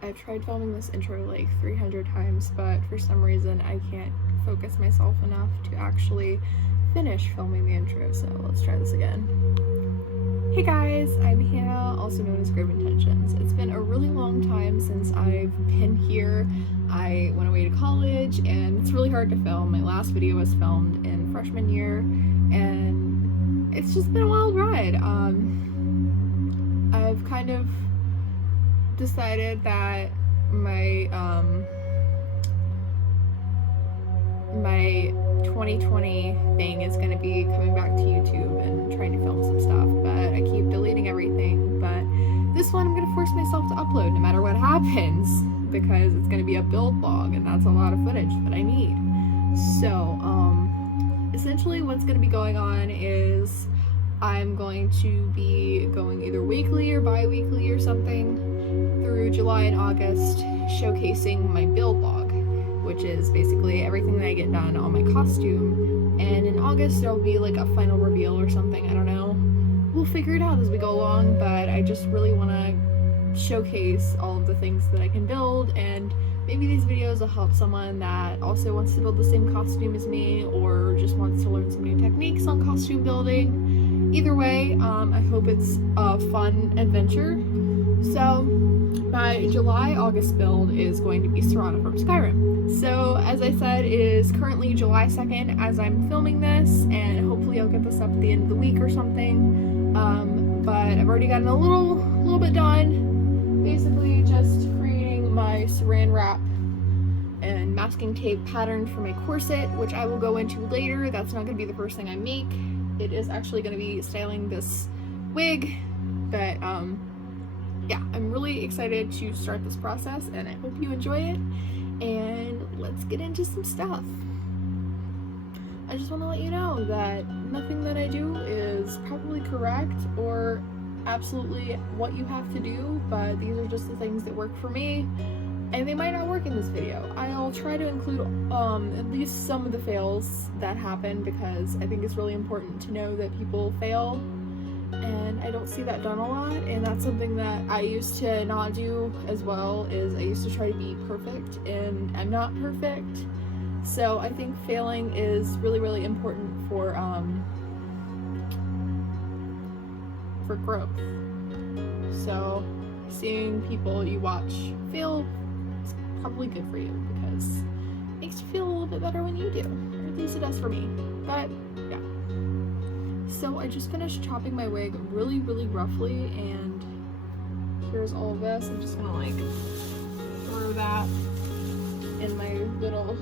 I've tried filming this intro like 300 times, but for some reason I can't focus myself enough to actually finish filming the intro, so let's try this again. Hey guys, I'm Hannah, also known as Grave Intentions. It's been a really long time since I've been here. I went away to college and it's really hard to film. My last video was filmed in freshman year and it's just been a wild ride. I've kind of decided that my 2020 thing is going to be coming back to YouTube and trying to film some stuff, but I keep deleting everything. But this one I'm going to force myself to upload no matter what happens, because it's going to be a build vlog and that's a lot of footage that I need. So essentially what's going to be going on is I'm going to be going either weekly or bi-weekly or something through July and August, showcasing my build log, which is basically everything that I get done on my costume. And in August there'll be like a final reveal or something, I don't know. We'll figure it out as we go along, but I just really want to showcase all of the things that I can build, and maybe these videos will help someone that also wants to build the same costume as me or just wants to learn some new techniques on costume building. Either way, I hope it's a fun adventure. So my July-August build is going to be Serana from Skyrim. So as I said, it is currently July 2nd as I'm filming this, and hopefully I'll get this up at the end of the week or something. But I've already gotten a little bit done. Basically just creating my saran wrap and masking tape pattern for my corset, which I will go into later. That's not going to be the first thing I make. It is actually going to be styling this wig, but yeah, I'm really excited to start this process and I hope you enjoy it, and let's get into some stuff. I just want to let you know that nothing that I do is probably correct or absolutely what you have to do, but these are just the things that work for me, and they might not work in this video. I'll try to include at least some of the fails that happen, because I think it's really important to know that people fail, and I don't see that done a lot, and that's something that I used to not do as well. Is I used to try to be perfect, and I'm not perfect. So I think failing is really important for growth. So seeing people you watch fail is probably good for you, because it makes you feel a little bit better when you do, or at least it does for me. But yeah. So I just finished chopping my wig really roughly, and here's all of this. I'm just gonna like throw that in my little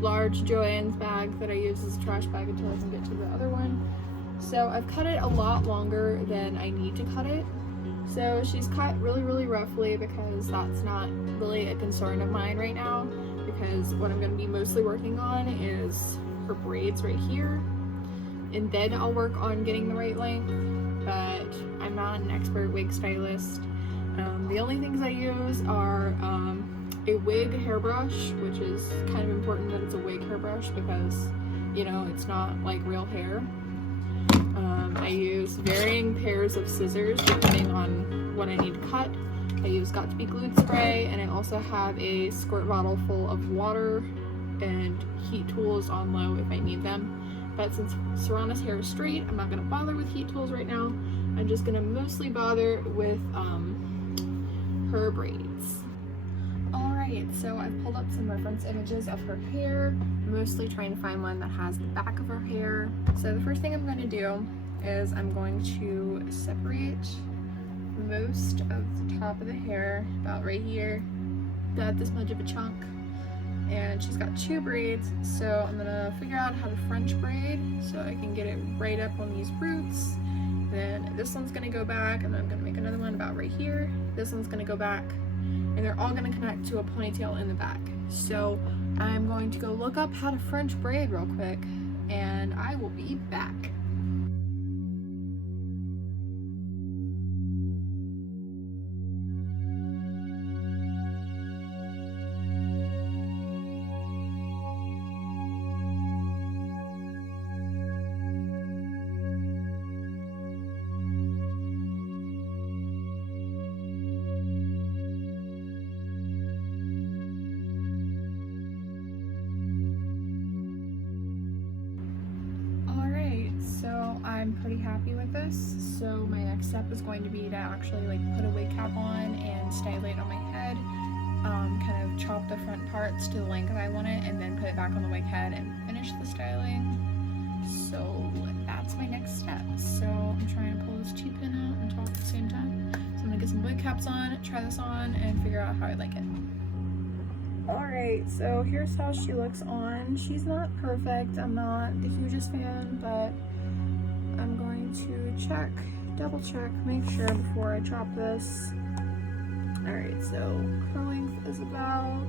large Joann's bag that I use as a trash bag until I can get to the other one. So I've cut it a lot longer than I need to cut it. So she's cut really roughly, because that's not really a concern of mine right now, because what I'm going to be mostly working on is her braids right here, and then I'll work on getting the right length, but I'm not an expert wig stylist. The only things I use are a wig hairbrush, which is kind of important that it's a wig hairbrush, because you know it's not like real hair. I use varying pairs of scissors depending on what I need to cut. I use Got to Be Glued spray, and I also have a squirt bottle full of water and heat tools on low if I need them. But since Serana's hair is straight, I'm not going to bother with heat tools right now. I'm just going to mostly bother with her braids. Alright, so I've pulled up some reference images of her hair, mostly trying to find one that has the back of her hair. So the first thing I'm going to do is I'm going to separate most of the top of the hair, about right here, about this much of a chunk. And she's got two braids, so I'm gonna figure out how to French braid so I can get it right up on these roots. Then this one's gonna go back, and then I'm gonna make another one about right here. This one's gonna go back, and they're all gonna connect to a ponytail in the back. So I'm going to go look up how to French braid real quick, and I will be back. happy with this. So my next step is going to be to actually like put a wig cap on and style it on my head. Kind of chop the front parts to the length I want it and then put it back on the wig head and finish the styling. So that's my next step. So I'm trying to pull this T-pin out and talk at the same time. So I'm gonna get some wig caps on, try this on, and figure out how I like it. Alright, so here's how she looks on. She's not perfect, I'm not the hugest fan, but I'm going to double check, make sure before I chop this. Alright, so her length is about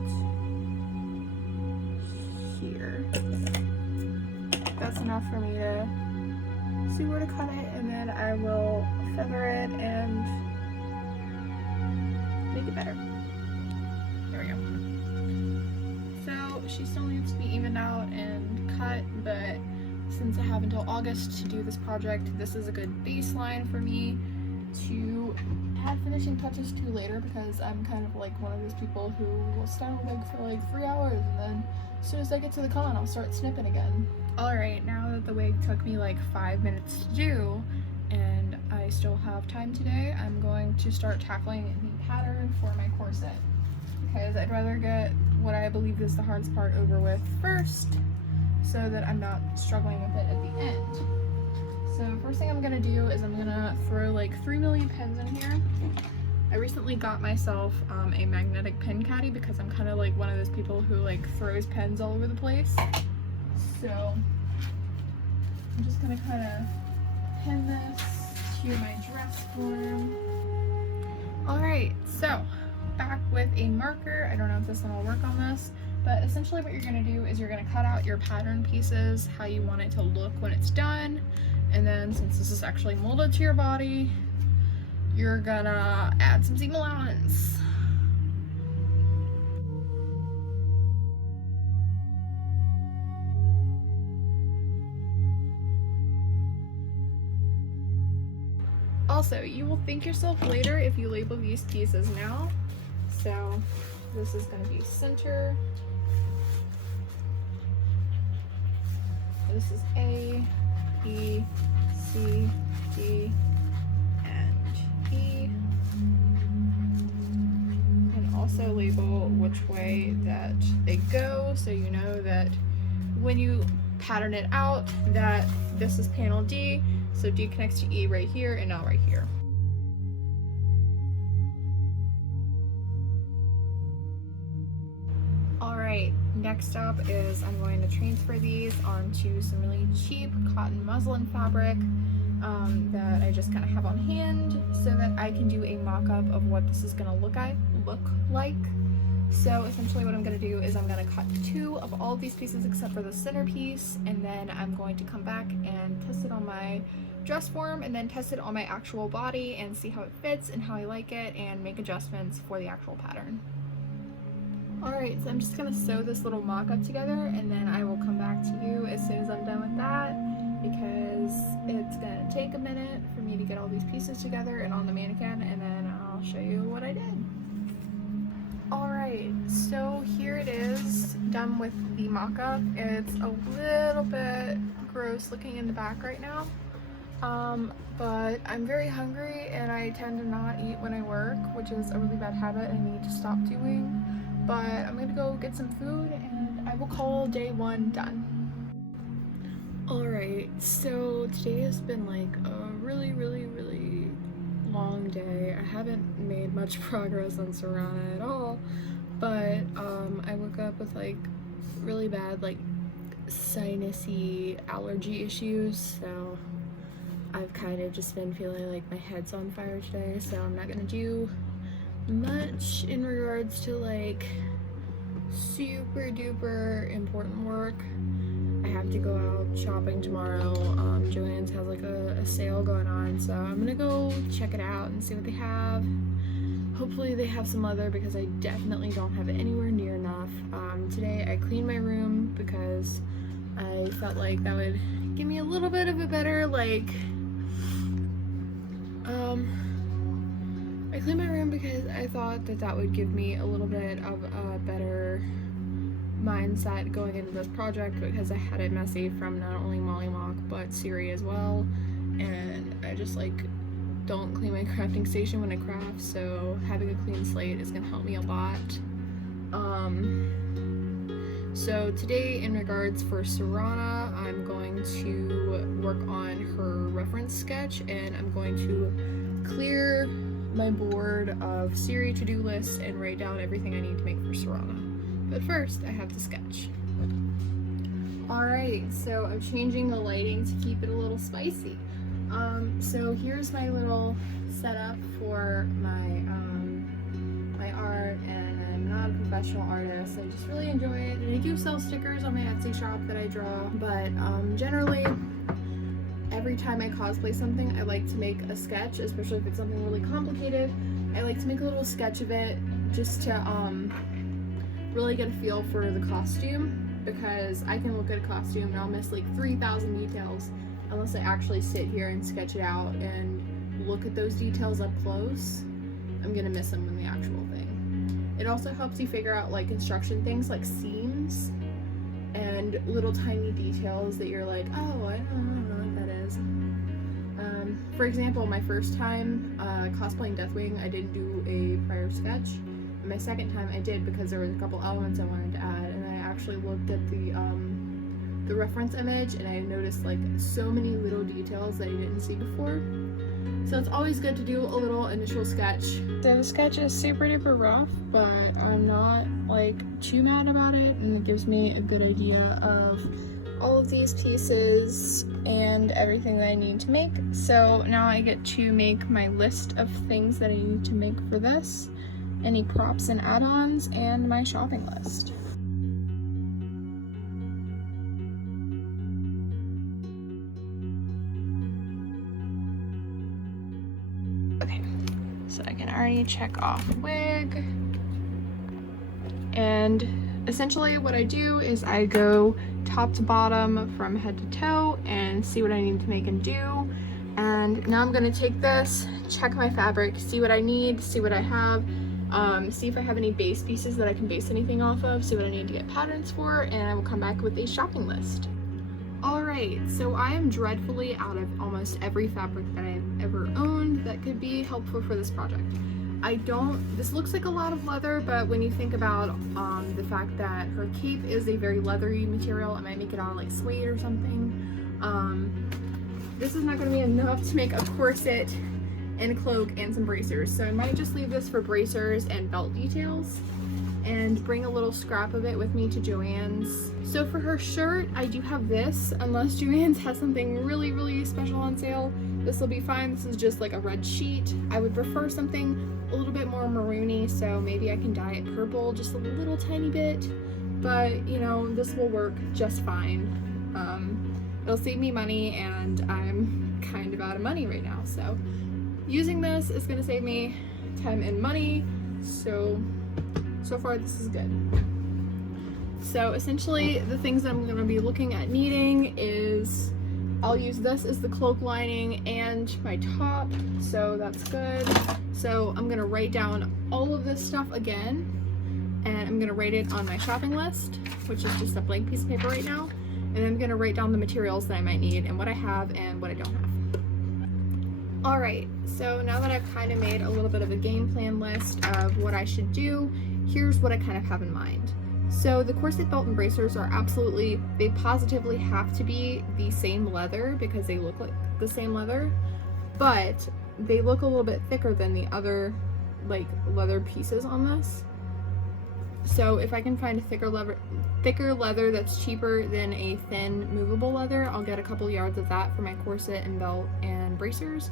here. That's enough for me to see where to cut it, and then I will feather it and make it better. There we go. So she still needs to be evened out and cut, but since I have until August to do this project, this is a good baseline for me to add finishing touches to later, because I'm kind of like one of those people who will style a wig for like 3 hours and then as soon as I get to the con I'll start snipping again. Alright, now that the wig took me like 5 minutes to do and I still have time today, I'm going to start tackling the pattern for my corset, because I'd rather get what I believe is the hardest part over with first so that I'm not struggling with it at the end. So first thing I'm gonna do is I'm gonna throw like 3 million pins in here. I recently got myself a magnetic pin caddy because I'm kind of like one of those people who like throws pens all over the place. So I'm just gonna kind of pin this to my dress form. Alright, so back with a marker. I don't know if this one will work on this, but essentially what you're gonna do is you're gonna cut out your pattern pieces how you want it to look when it's done. And then since this is actually molded to your body, you're gonna add some seam allowance. Also, you will thank yourself later if you label these pieces now. So this is gonna be center. This is A, B, C, D, and E. And also label which way that they go, so you know that when you pattern it out that this is panel D, so D connects to E right here and not right here. Alright, next up is I'm going to transfer these onto some really cheap cotton muslin fabric that I just kind of have on hand so that I can do a mock-up of what this is going to look like. So essentially what I'm going to do is I'm going to cut 2 of all of these pieces except for the centerpiece, and then I'm going to come back and test it on my dress form and then test it on my actual body and see how it fits and how I like it and make adjustments for the actual pattern. Alright, so I'm just going to sew this little mock-up together and then I will come back to you as soon as I'm done with that, because it's going to take a minute for me to get all these pieces together and on the mannequin, and then I'll show you what I did. Alright, so here it is, done with the mock-up. It's a little bit gross looking in the back right now, but I'm very hungry and I tend to not eat when I work, which is a really bad habit and I need to stop doing. But I'm gonna go get some food and I will call day 1 done. Alright, so today has been like a really long day. I haven't made much progress on Serana at all, but I woke up with like really bad like sinusy allergy issues, so I've kind of just been feeling like my head's on fire today, so I'm not gonna do much in regards to like super duper important work. I have to go out shopping tomorrow. Joann's has like a sale going on, so I'm gonna go check it out and see what they have. Hopefully they have some leather because I definitely don't have it anywhere near enough. Today I cleaned my room because I felt like that would give me a little bit of a better like I cleaned my room because I thought that that would give me a little bit of a better mindset going into this project, because I had it messy from not only Molly Mock but Siri as well, and I just like don't clean my crafting station when I craft, so having a clean slate is gonna help me a lot. So today, in regards for Serana, I'm going to work on her reference sketch, and I'm going to clear my board of Siri to-do lists and write down everything I need to make for Serana. But first, I have to sketch. Alright, so I'm changing the lighting to keep it a little spicy. So here's my little setup for my my art, and I'm not a professional artist. I just really enjoy it, and I do sell stickers on my Etsy shop that I draw, but generally every time I cosplay something, I like to make a sketch, especially if it's something really complicated. I like to make a little sketch of it just to really get a feel for the costume, because I can look at a costume and I'll miss like 3,000 details unless I actually sit here and sketch it out and look at those details up close. I'm gonna miss them in the actual thing. It also helps you figure out like construction things like seams and little tiny details that you're like, oh, I don't know what that is. For example, my first time cosplaying Deathwing, I didn't do a prior sketch. And my second time I did, because there was a couple elements I wanted to add, and I actually looked at the reference image, and I noticed like so many little details that I didn't see before. So it's always good to do a little initial sketch. So the sketch is super duper rough, but I'm not like too mad about it, and it gives me a good idea of all of these pieces and everything that I need to make. So now I get to make my list of things that I need to make for this, any props and add-ons, and my shopping list. Okay, so I can already check off wig. And essentially what I do is I go top to bottom from head to toe and see what I need to make and do. And now I'm gonna take this, check my fabric, see what I need, see what I have, see if I have any base pieces that I can base anything off of, see what I need to get patterns for, and I will come back with a shopping list. Alright, so I am dreadfully out of almost every fabric that I've ever owned that could be helpful for this project. This looks like a lot of leather, but when you think about the fact that her cape is a very leathery material, I might make it out of like suede or something. This is not going to be enough to make a corset and a cloak and some bracers, so I might just leave this for bracers and belt details and bring a little scrap of it with me to Joann's. So for her shirt, I do have this, unless Joann's has something really, really special on sale. This will be fine. This is just like a red sheet. I would prefer something a little bit more maroony, so maybe I can dye it purple just a little tiny bit, but you know, this will work just fine. It'll save me money, and I'm kind of out of money right now, so using this is going to save me time and money, so far this is good. So essentially the things that I'm going to be looking at needing is, I'll use this as the cloak lining and my top, so that's good. So I'm going to write down all of this stuff again, and I'm going to write it on my shopping list, which is just a blank piece of paper right now, and then I'm going to write down the materials that I might need and what I have and what I don't have. Alright, so now that I've kind of made a little bit of a game plan list of what I should do, here's what I kind of have in mind. So the corset, belt, and bracers are they positively have to be the same leather because they look like the same leather, but they look a little bit thicker than the other like leather pieces on this. So if I can find a thicker leather that's cheaper than a thin movable leather, I'll get a couple yards of that for my corset and belt and bracers.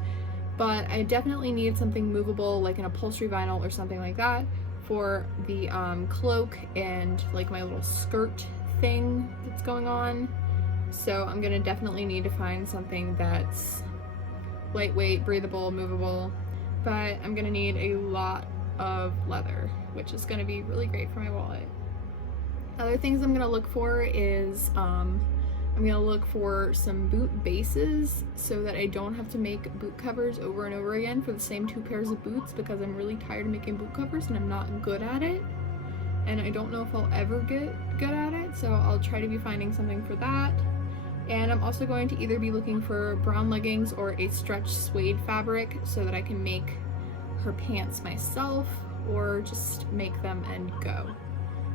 But I definitely need something movable, like an upholstery vinyl or something like that, for the cloak and like my little skirt thing that's going on. So I'm gonna definitely need to find something that's lightweight, breathable, movable, but I'm gonna need a lot of leather, which is gonna be really great for my wallet. Other things I'm gonna look for is I'm gonna look for some boot bases so that I don't have to make boot covers over and over again for the same 2 pairs of boots, because I'm really tired of making boot covers and I'm not good at it, and I don't know if I'll ever get good at it, so I'll try to be finding something for that. And I'm also going to either be looking for brown leggings or a stretch suede fabric so that I can make her pants myself or just make them and go.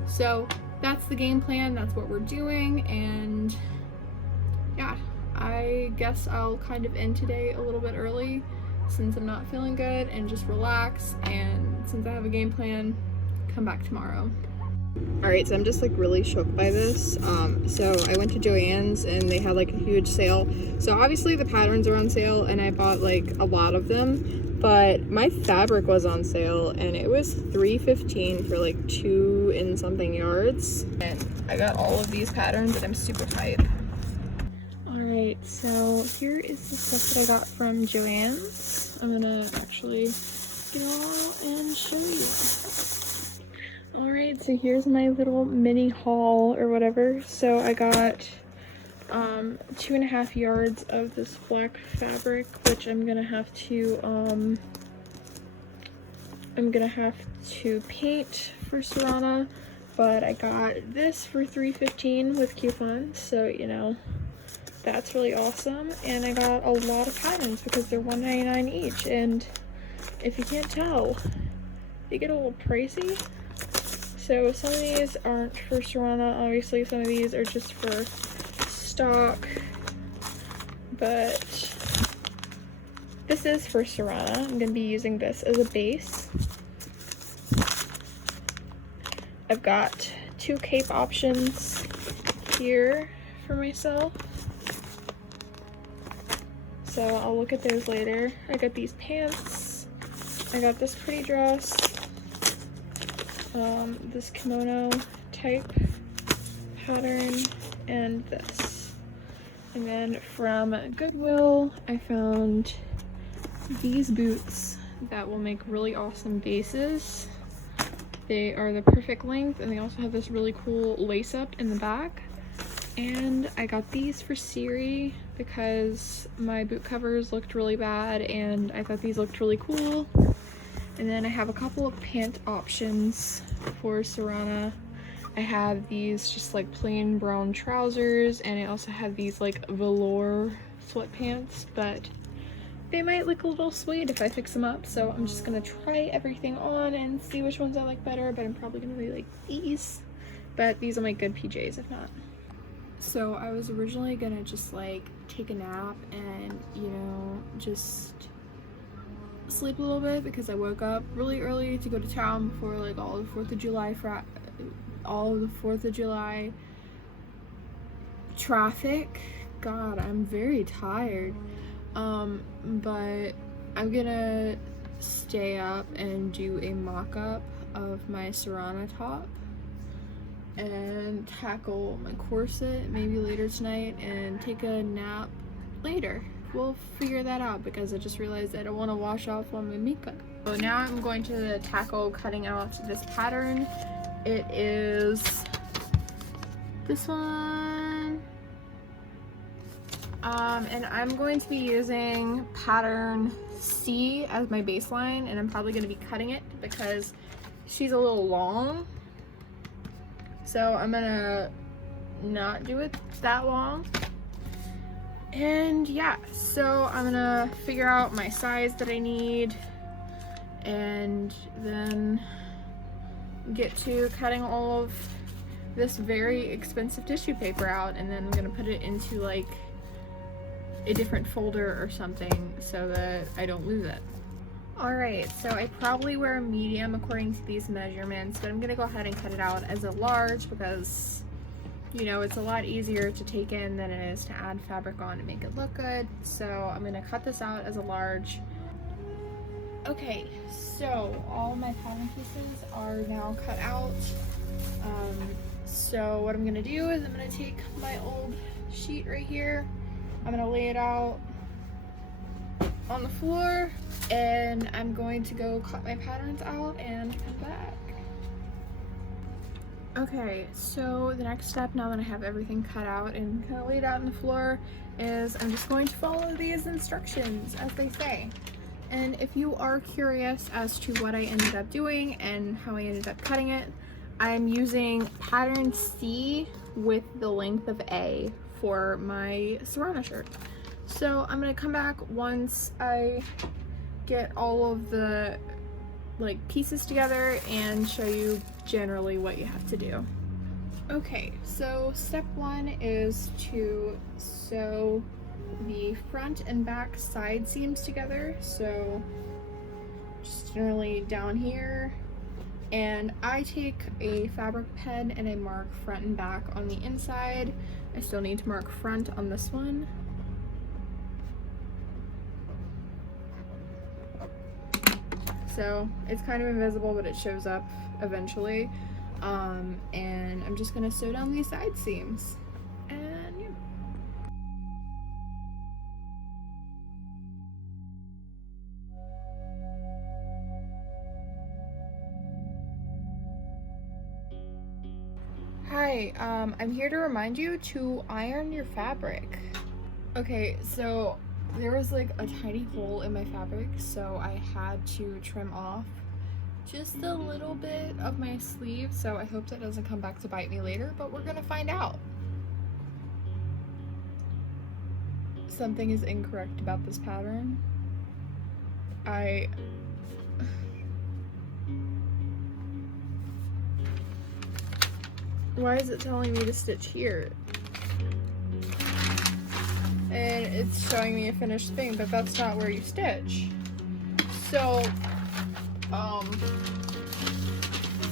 So that's the game plan, that's what we're doing, and yeah, I guess I'll kind of end today a little bit early since I'm not feeling good and just relax, and since I have a game plan, come back tomorrow. Alright, so I'm just like really shook by this. So I went to Joann's and they had like a huge sale. So obviously the patterns are on sale and I bought like a lot of them, but my fabric was on sale and it was $3.15 for like 2 and something yards. And I got all of these patterns and I'm super hyped. Alright, so here is the stuff that I got from Joann's. I'm gonna actually get it all out and show you. Alright, so here's my little mini haul or whatever. So I got 2.5 yards of this black fabric, which I'm gonna have to paint for Serana, but I got this for $3.15 with coupons, so you know, that's really awesome. And I got a lot of patterns because they're $1.99 each, and if you can't tell, they get a little pricey. So some of these aren't for Serana, obviously some of these are just for stock, but this is for Serana. I'm going to be using this as a base. I've got 2 cape options here for myself, so I'll look at those later. I got these pants, I got this pretty dress, this kimono type pattern, and this. And then from Goodwill, I found these boots that will make really awesome bases. They are the perfect length, and they also have this really cool lace up in the back. And I got these for Siri because my boot covers looked really bad and I thought these looked really cool. And then I have a couple of pant options for Serana. I have these just like plain brown trousers, and I also have these like velour sweatpants, but they might look a little suede if I fix them up, so I'm just gonna try everything on and see which ones I like better, but I'm probably gonna really like these. But these will make good PJs if not. So I was originally gonna just like take a nap and, you know, just sleep a little bit because I woke up really early to go to town before like all the 4th of July traffic. God, I'm very tired. But I'm gonna stay up and do a mock-up of my Serana top and tackle my corset maybe later tonight and take a nap later. We'll figure that out because I just realized I don't want to wash off all my makeup. So now I'm going to tackle cutting out this pattern. It is this one. And I'm going to be using pattern C as my baseline, and I'm probably going to be cutting it because she's a little long. So I'm gonna not do it that long. And yeah, so I'm gonna figure out my size that I need and then get to cutting all of this very expensive tissue paper out, and then I'm gonna put it into like a different folder or something so that I don't lose it. Alright, so I probably wear a medium according to these measurements, but I'm gonna go ahead and cut it out as a large because, you know, it's a lot easier to take in than it is to add fabric on to make it look good. So I'm gonna cut this out as a large. Okay, so all my pattern pieces are now cut out. So what I'm gonna do is I'm gonna take my old sheet right here, I'm gonna lay it out on the floor, and I'm going to go cut my patterns out and come back. Okay, so the next step, now that I have everything cut out and kind of laid out on the floor, is I'm just going to follow these instructions as they say. And if you are curious as to what I ended up doing and how I ended up cutting it, I'm using pattern C with the length of A for my Serana shirt. So I'm gonna come back once I get all of the like pieces together and show you generally what you have to do. Okay, so step one is to sew the front and back side seams together. So just generally down here, and I take a fabric pen and I mark front and back on the inside. I still need to mark front on this one. So it's kind of invisible, but it shows up eventually. And I'm just gonna sew down these side seams. And yeah. Hi, I'm here to remind you to iron your fabric. Okay, so there was like a tiny hole in my fabric, so I had to trim off just a little bit of my sleeve, so I hope that doesn't come back to bite me later, but we're gonna find out. Something is incorrect about this pattern. Why is it telling me to stitch here? And it's showing me a finished thing, but that's not where you stitch. So,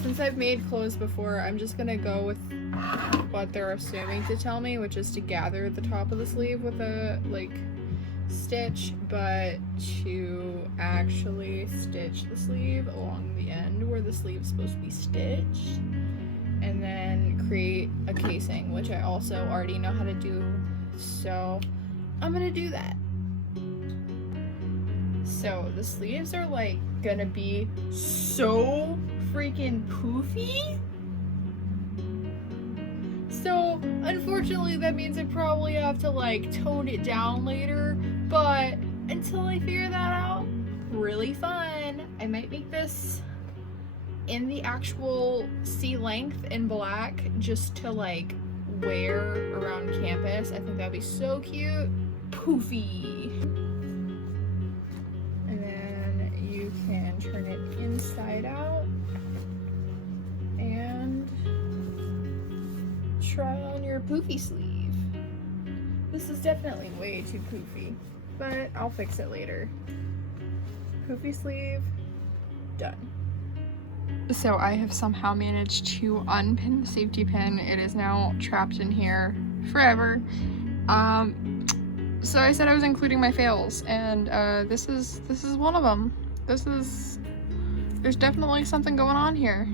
since I've made clothes before, I'm just gonna go with what they're assuming to tell me, which is to gather the top of the sleeve with a, like, stitch, but to actually stitch the sleeve along the end where the sleeve's supposed to be stitched, and then create a casing, which I also already know how to do, so I'm gonna do that. So the sleeves are like gonna be so freaking poofy. So unfortunately that means I probably have to like tone it down later, but until I figure that out, really fun. I might make this in the actual C length in black just to like wear around campus. I think that'd be so cute. Poofy. And then you can turn it inside out and try on your poofy sleeve. This is definitely way too poofy, but I'll fix it later. Poofy sleeve, done. So I have somehow managed to unpin the safety pin. It is now trapped in here forever. So I said I was including my fails, and this is one of them. There's definitely something going on here,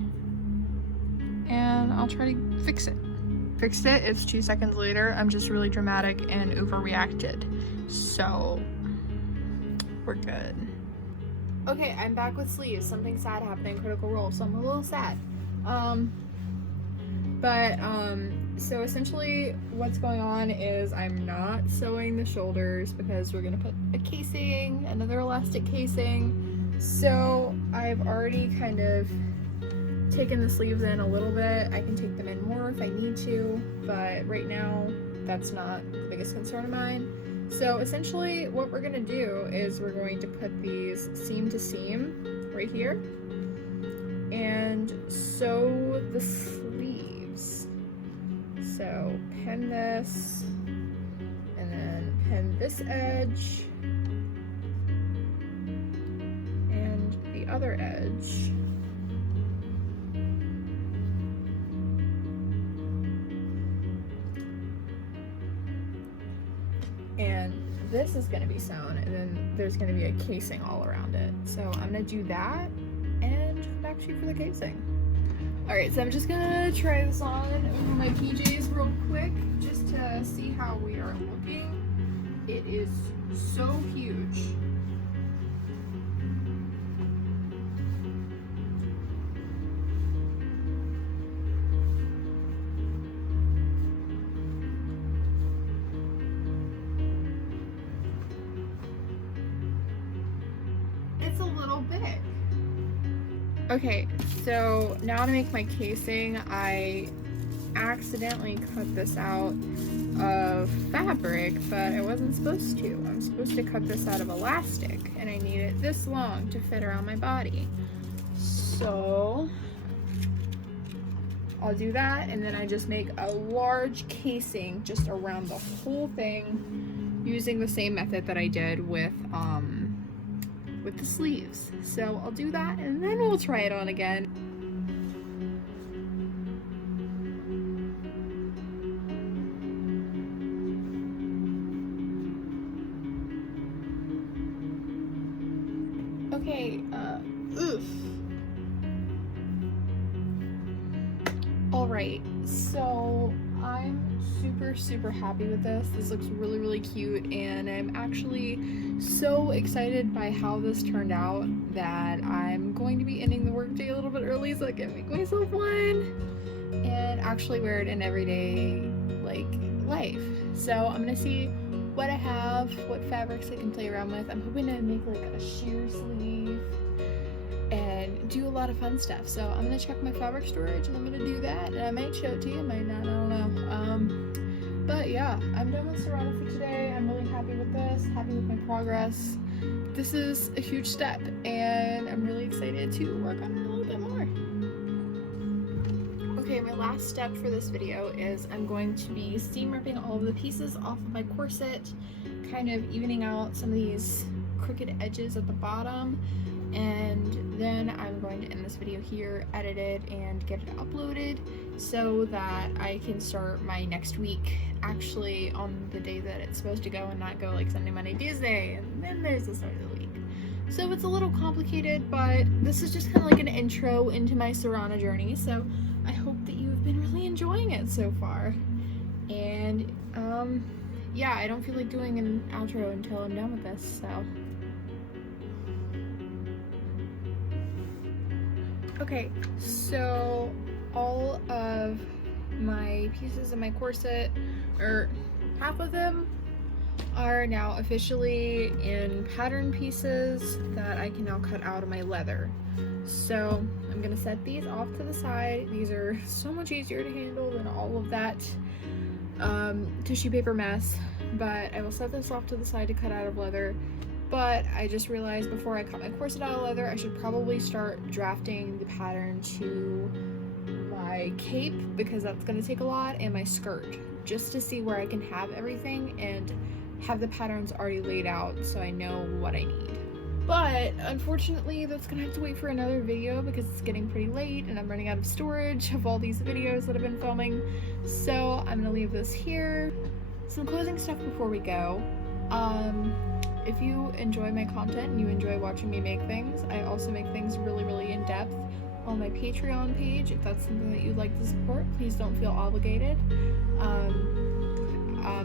and I'll try to fix it. Fixed it. It's 2 seconds later. I'm just really dramatic and overreacted, so we're good. Okay, I'm back with sleeves. Something sad happened in Critical Role, so I'm a little sad. So essentially what's going on is I'm not sewing the shoulders because we're gonna put a casing, another elastic casing. So I've already kind of taken the sleeves in a little bit. I can take them in more if I need to, but right now that's not the biggest concern of mine. So essentially what we're gonna do is we're going to put these seam to seam right here and sew the sleeves. So pin this and then pin this edge and the other edge. And this is going to be sewn, and then there's going to be a casing all around it. So I'm going to do that and come back to you for the casing. Alright, so I'm just going to try this on over my PJs real quick just to see how we are looking. It is so huge. It's a little big. Okay, so now to make my casing, I accidentally cut this out of fabric, but I wasn't supposed to. I'm supposed to cut this out of elastic, and I need it this long to fit around my body. So I'll do that, and then I just make a large casing just around the whole thing using the same method that I did with the sleeves. So I'll do that, and then we'll try it on again. Okay, Alright, so I'm super happy with this. This looks really cute, and I'm actually so excited by how this turned out that I'm going to be ending the workday a little bit early so I can make myself one and actually wear it in everyday life. So I'm gonna see what I have, what fabrics I can play around with. I'm hoping to make like a sheer sleeve and do a lot of fun stuff. So I'm gonna check my fabric storage and I'm gonna do that, and I might show it to you, I might not, I don't know. But yeah, I'm done with Serana for today. I'm really happy with this, happy with my progress. This is a huge step, and I'm really excited to work on it a little bit more. Okay, my last step for this video is I'm going to be steam ripping all of the pieces off of my corset, kind of evening out some of these crooked edges at the bottom, and then I'm going to end this video here, edit it, and get it uploaded so that I can start my next week actually on the day that it's supposed to go, and not go like Sunday, Monday, Tuesday, and then there's the start of the week. So it's a little complicated, but this is just kind of like an intro into my Serana journey, so I hope that you've been really enjoying it so far. And yeah, I don't feel like doing an outro until I'm done with this, so. Okay, so all of my pieces of my corset, or half of them, are now officially in pattern pieces that I can now cut out of my leather. So I'm gonna set these off to the side. These are so much easier to handle than all of that tissue paper mess, but I will set this off to the side to cut out of leather. But I just realized before I cut my corset out of leather, I should probably start drafting the pattern to my cape, because that's going to take a lot, and my skirt, just to see where I can have everything and have the patterns already laid out so I know what I need. But unfortunately, that's going to have to wait for another video because it's getting pretty late and I'm running out of storage of all these videos that I've been filming. So I'm going to leave this here. Some closing stuff before we go. If you enjoy my content and you enjoy watching me make things, I also make things really in depth on my Patreon page. If that's something that you'd like to support, please don't feel obligated.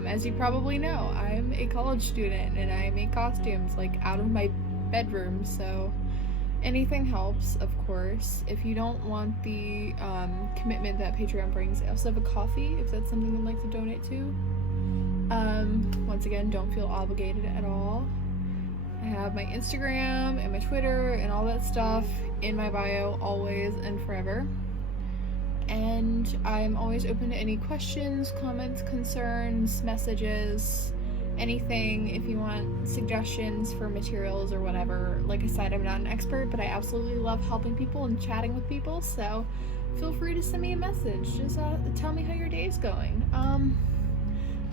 As you probably know, I'm a college student and I make costumes like out of my bedroom, so anything helps, of course. If you don't want the commitment that Patreon brings, I also have a coffee if that's something you'd like to donate to. Once again, don't feel obligated at all. I have my Instagram and my Twitter and all that stuff in my bio always and forever. And I'm always open to any questions, comments, concerns, messages, anything. If you want suggestions for materials or whatever. Like I said, I'm not an expert, but I absolutely love helping people and chatting with people, so feel free to send me a message. Just tell me how your day's going.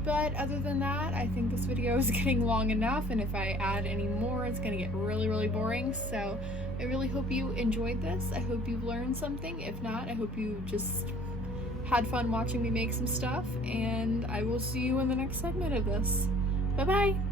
But other than that, I think this video is getting long enough, and if I add any more, it's gonna get really boring. So I really hope you enjoyed this. I hope you've learned something. If not, I hope you just had fun watching me make some stuff, and I will see you in the next segment of this. Bye bye!